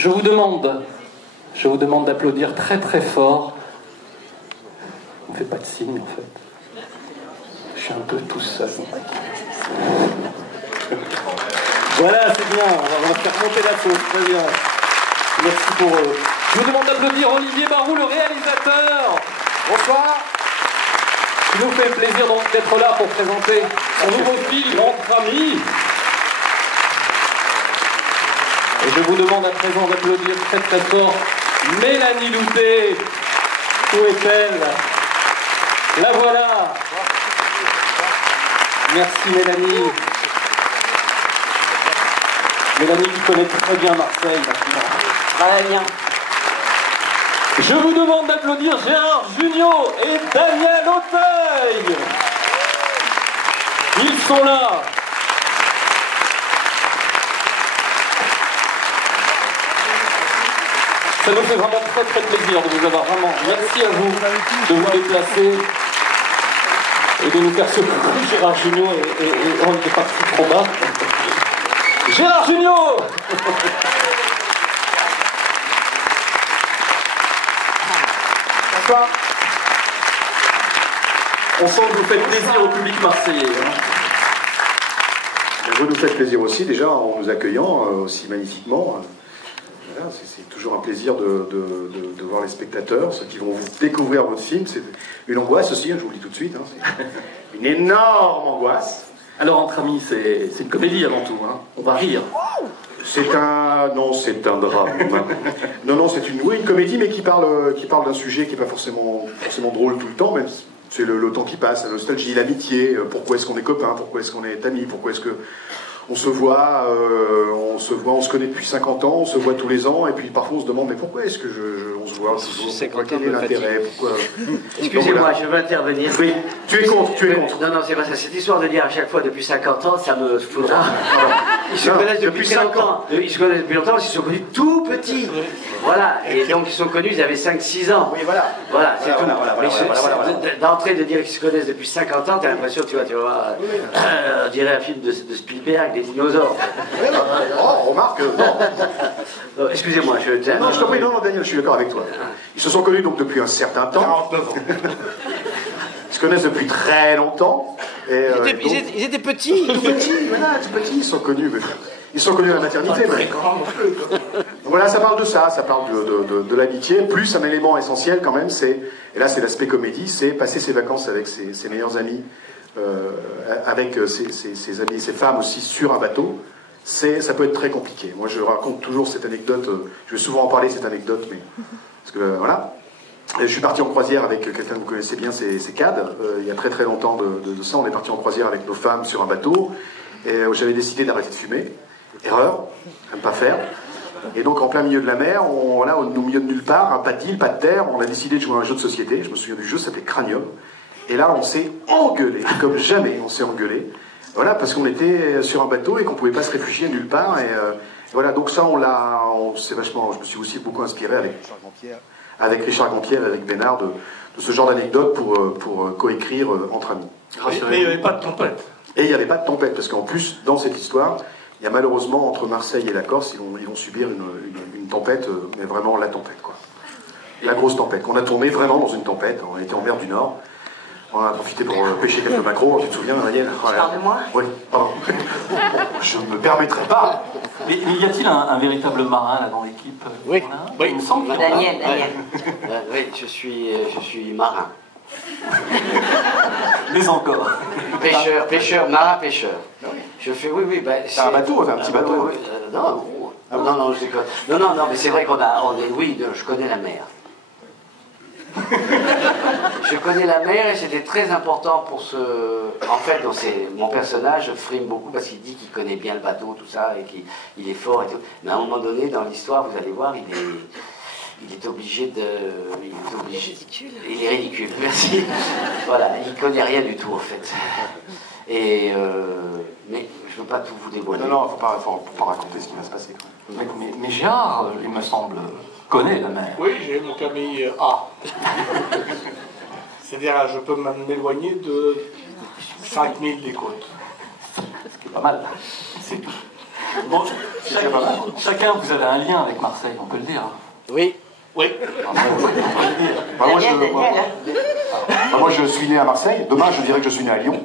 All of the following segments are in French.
Je vous demande d'applaudir très très fort. On ne fait pas de signe en fait. Je suis un peu tout seul. Voilà, c'est bien, on va faire monter la sauce, très bien. Merci pour eux. Je vous demande d'applaudir Olivier Barou, le réalisateur. Bonsoir. Il nous fait plaisir donc d'être là pour présenter son nouveau film Entre amis. Et je vous demande à présent d'applaudir très très fort Mélanie Douté. Où est-elle? La voilà. Merci Mélanie. Mélanie qui connaît très bien Marseille maintenant. Très bien. Je vous demande d'applaudir Gérard Jugnot et Daniel Auteuil. Ils sont là. Ça nous fait vraiment très très plaisir de vous avoir vraiment. Merci à vous de vous déplacer et de nous faire ce coup. Gérard Jugnot et on n'était pas trop bas. Gérard Jugnot. Bonsoir. On sent que vous faites plaisir au public marseillais. Vous nous faites plaisir aussi déjà en nous accueillant aussi magnifiquement. Voilà, c'est toujours un plaisir de voir les spectateurs, ceux qui vont vous découvrir votre film. C'est une angoisse aussi, hein, je vous le dis tout de suite. Hein, c'est une énorme angoisse. Alors Entre amis, c'est une comédie avant tout. Hein. On va rire. C'est un... Non, c'est un drame. Non, c'est une comédie, mais qui parle d'un sujet qui n'est pas forcément drôle tout le temps, même si c'est le temps qui passe, la nostalgie, l'amitié, pourquoi est-ce qu'on est copains, pourquoi est-ce qu'on est amis, pourquoi est-ce que on se voit, on se connaît depuis 50 ans, on se voit tous les ans, et puis parfois on se demande, mais pourquoi est-ce que on se voit, quel est l'intérêt, pourquoi... Excusez-moi, voilà. Je veux intervenir. Oui, tu es contre. Non, c'est pas ça. Cette histoire de dire à chaque fois depuis 50 ans, ça me faudra. Ils se connaissent depuis 5 ans. Ils se connaissent depuis longtemps, ils se sont connus tout petits. Voilà. Et donc ils sont connus, ils avaient 5-6 ans. Oui, voilà. Voilà, c'est tout. D'entrée de dire qu'ils se connaissent depuis 50 ans, t'as l'impression, tu vois, on dirait un film de Spielberg, des dinosaures. Oh, remarque, non. Excusez-moi, Non, je t'en prie, non, Daniel, je suis d'accord avec toi. Ils se sont connus donc depuis un certain temps. 49 ans. Ils se connaissent depuis très longtemps. Et, ils étaient petits. Tout petits, ils sont connus. Ils sont connus à la maternité. Voilà, ça parle de ça, ça parle de l'amitié, plus un élément essentiel quand même, et là c'est l'aspect comédie, c'est passer ses vacances avec ses meilleurs amis, avec ses amis et ses femmes aussi sur un bateau. Ça peut être très compliqué. Moi je raconte toujours cette anecdote, je vais souvent en parler cette anecdote, mais parce que voilà. Et je suis parti en croisière avec quelqu'un que vous connaissez bien, c'est Cad, il y a très très longtemps de ça. On est parti en croisière avec nos femmes sur un bateau, et j'avais décidé d'arrêter de fumer. Erreur, à ne pas faire. Et donc en plein milieu de la mer, au milieu de nulle part, pas d'île, pas de terre, on a décidé de jouer à un jeu de société. Je me souviens du jeu, ça s'appelait Cranium. Et là on s'est engueulé, comme jamais on s'est engueulé. Voilà, parce qu'on était sur un bateau et qu'on pouvait pas se réfugier nulle part. Et voilà, donc ça c'est vachement. Je me suis aussi beaucoup inspiré avec Richard Gampier, avec Bénard, de ce genre d'anecdote pour coécrire entre amis. Mais il n'y avait pas de tempête. Et il n'y avait pas de tempête, parce qu'en plus, dans cette histoire, il y a malheureusement, entre Marseille et la Corse, ils vont subir une tempête, mais vraiment la tempête, quoi. La grosse tempête, qu'on a tourné vraiment dans une tempête. On était en mer du Nord. On a profité pour pêcher quelques maquereaux, tu te souviens, Daniel? Tu parles de moi? Oui, pardon. Je ne me permettrai pas. Mais y a-t-il un véritable marin là dans l'équipe? Oui. Il me semble. Daniel. Oui, je suis marin. Mais encore. Marin-pêcheur. Je fais, oui. C'est un bateau, c'est un petit bateau. Non, je déconne. Non, mais c'est vrai je connais la mer. Je connais la mer et c'était très important pour ce... En fait, mon personnage frime beaucoup parce qu'il dit qu'il connaît bien le bateau, tout ça, et qu'il est fort et tout. Mais à un moment donné, dans l'histoire, vous allez voir, il est obligé de... Il est ridicule, merci. Voilà, il connaît rien du tout, en fait. Et... mais je ne veux pas tout vous dévoiler. Non, faut pas raconter ce qui va se passer, quand même. Mais Gérard, il me semble, connaît la mer. Oui, j'ai mon permis A. C'est-à-dire, je peux m'éloigner de 5000 des côtes. Ce qui est pas mal, c'est tout. Bon, chacun, vous avez un lien avec Marseille, on peut le dire. Oui. Oui. Bah, moi, je suis né à Marseille. Demain, je dirais que je suis né à Lyon.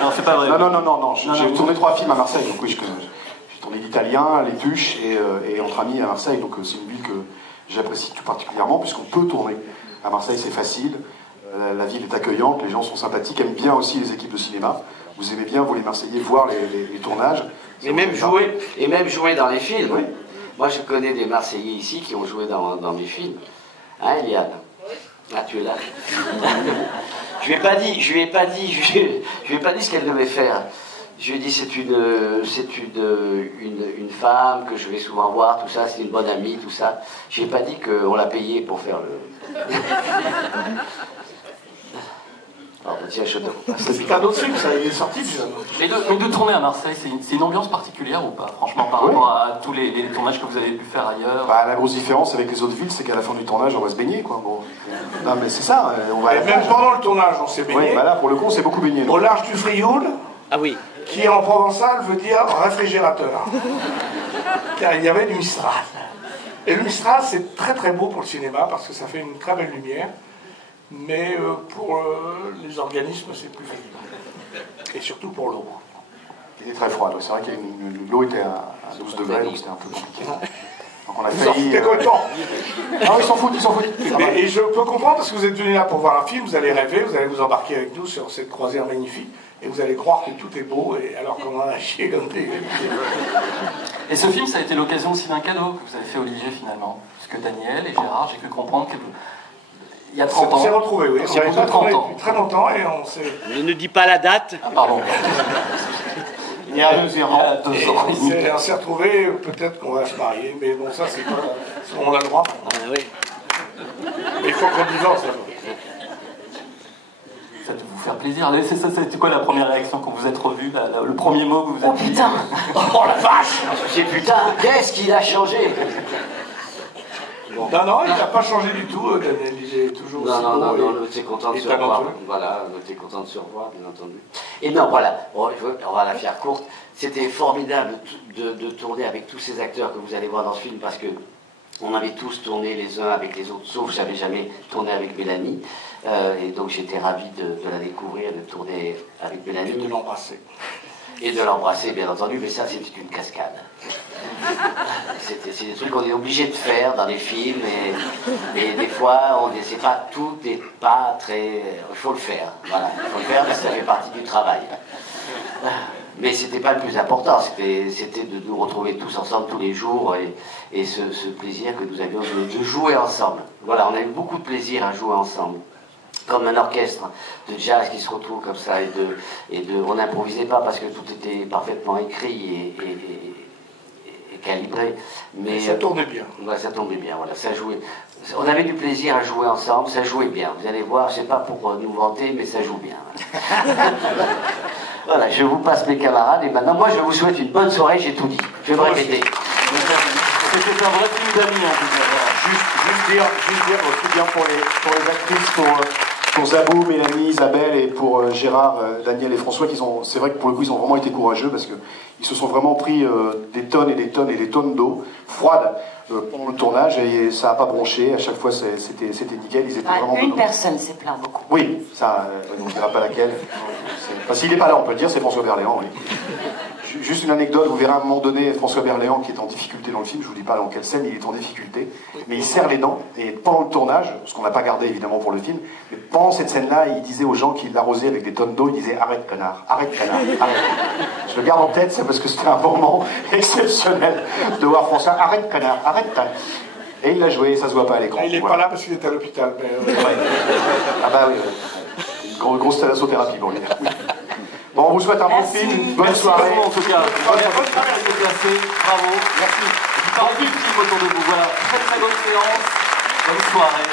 Non, c'est pas vrai. Non. J'ai tourné 3 films à Marseille. Donc oui, j'ai tourné l'Italien, Les Tuches et Entre Amis à Marseille. Donc c'est une ville que j'apprécie tout particulièrement puisqu'on peut tourner. À Marseille, c'est facile. La ville est accueillante, les gens sont sympathiques, aiment bien aussi les équipes de cinéma. Vous aimez bien, vous les Marseillais, voir les tournages. Et même jouer dans les films. Oui. Moi, je connais des Marseillais ici qui ont joué dans mes films. Hein, Eliane? Ah, tu es là. Je lui ai pas dit ce qu'elle devait faire. Je lui ai dit c'est une femme que je vais souvent voir, tout ça, c'est une bonne amie, tout ça. Je lui ai pas dit qu'on l'a payée pour faire le. Alors, tiens, je te repasse. C'est un autre film, ça, il est sorti déjà. Mais de tourner à Marseille, c'est une ambiance particulière ou pas, franchement, par rapport à tous les tournages que vous avez pu faire ailleurs? Bah, la grosse différence avec les autres villes, c'est qu'à la fin du tournage, on va se baigner, quoi. Bon. Non, mais c'est ça, on va. Et même pendant le tournage, on s'est baigné. Oui, bah là, pour le coup, on s'est beaucoup baigné. Au large du Frioul. Ah oui. Qui en provençal veut dire réfrigérateur. Car il y avait du Mistral. Et le Mistral, c'est très très beau pour le cinéma parce que ça fait une très belle lumière. Mais pour les organismes, c'est plus facile. Et surtout pour l'eau. Il était très froid, c'est vrai que l'eau était à 12 degrés, donc c'était un peu compliqué. Donc on a failli. T'es content. Ah, ils s'en foutent. Et je peux comprendre parce que vous êtes venu là pour voir un film, vous allez rêver, vous allez vous embarquer avec nous sur cette croisière magnifique. Et vous allez croire que tout est beau, et alors qu'on en a chié comme des... Et ce film, ça a été l'occasion aussi d'un cadeau que vous avez fait Olivier finalement. Parce que Daniel et Gérard, j'ai pu comprendre que... Il y a 30 ans. On s'est retrouvés, oui. C'est beaucoup de 30 ans. Depuis très longtemps, et on s'est... Ne dis pas la date. Ah, pardon. Il y a 2 ans. On s'est retrouvés, peut-être qu'on va se marier, mais bon, ça, c'est pas... On a le droit. Ah, oui. Mais il faut qu'on divorce, d'abord. Ça doit vous faire plaisir. C'était quoi la première réaction quand vous êtes revus, le premier mot que vous avez dit? Oh putain. Oh la vache. C'est putain, qu'est-ce qu'il a changé? Bon. Non, il n'a pas changé du tout, Daniel. Il est toujours aussi beau. Non, on était content de se revoir. Voilà, on était content de se revoir, bien entendu. Et non, voilà, on va la faire courte. C'était formidable de tourner avec tous ces acteurs que vous allez voir dans ce film, parce que on avait tous tourné les uns avec les autres, sauf j'avais jamais tourné avec Mélanie. Et donc j'étais ravi de la découvrir, de tourner avec Mélanie. Et de l'embrasser. Et de l'embrasser, bien entendu, mais ça, c'était une cascade. C'est des trucs qu'on est obligé de faire dans les films, et des fois, tout n'est pas très... Il faut le faire, voilà. Il faut le faire, mais ça fait partie du travail. Mais c'était pas le plus important, c'était de nous retrouver tous ensemble tous les jours, et ce plaisir que nous avions de jouer ensemble. Voilà, on a eu beaucoup de plaisir à jouer ensemble. Comme un orchestre de jazz qui se retrouve comme ça, on n'improvisait pas parce que tout était parfaitement écrit et calibré. Mais ça tournait bien. Ouais, ça tombait bien, voilà, ça jouait. On avait du plaisir à jouer ensemble, ça jouait bien. Vous allez voir, c'est pas pour nous vanter, mais ça joue bien. Voilà. Voilà, je vous passe mes camarades, et maintenant, moi, je vous souhaite une bonne soirée, j'ai tout dit. Je vais me répéter. C'était un vrai film d'amis en tout cas. Juste dire aussi bien pour les actrices, pour Zabou, Mélanie, Isabelle et pour Gérard, Daniel et François, c'est vrai que pour le coup ils ont vraiment été courageux parce qu'ils se sont vraiment pris des tonnes et des tonnes et des tonnes d'eau froide pendant le tournage, et ça n'a pas bronché, à chaque fois c'était nickel, ils étaient vraiment... Une personne s'est plaint beaucoup. Oui, ça, on ne dira pas laquelle. Enfin, s'il n'est pas là, on peut le dire, c'est François Berléand, oui. Juste une anecdote, vous verrez à un moment donné François Berléand qui est en difficulté dans le film, je ne vous dis pas dans quelle scène il est en difficulté, mais il serre les dents, et pendant le tournage, ce qu'on n'a pas gardé évidemment pour le film, mais pendant cette scène-là, il disait aux gens qui l'arrosaient avec des tonnes d'eau, il disait « Arrête connard, arrête connard, arrête ». Je le garde en tête, c'est parce que c'était un moment exceptionnel de voir François « Arrête connard, arrête connard ». Et il l'a joué, ça se voit pas à l'écran. Il n'est pas là parce qu'il est à l'hôpital. Mais... Ah bah oui, grosse thalassothérapie pour lui. Bon, on vous souhaite un bon film, bonne soirée. Merci en tout cas. Bonne soirée, c'est classé. Bravo. Merci. Je parle du film autour de vous. Voilà. Très très bonne séance. Bonne soirée.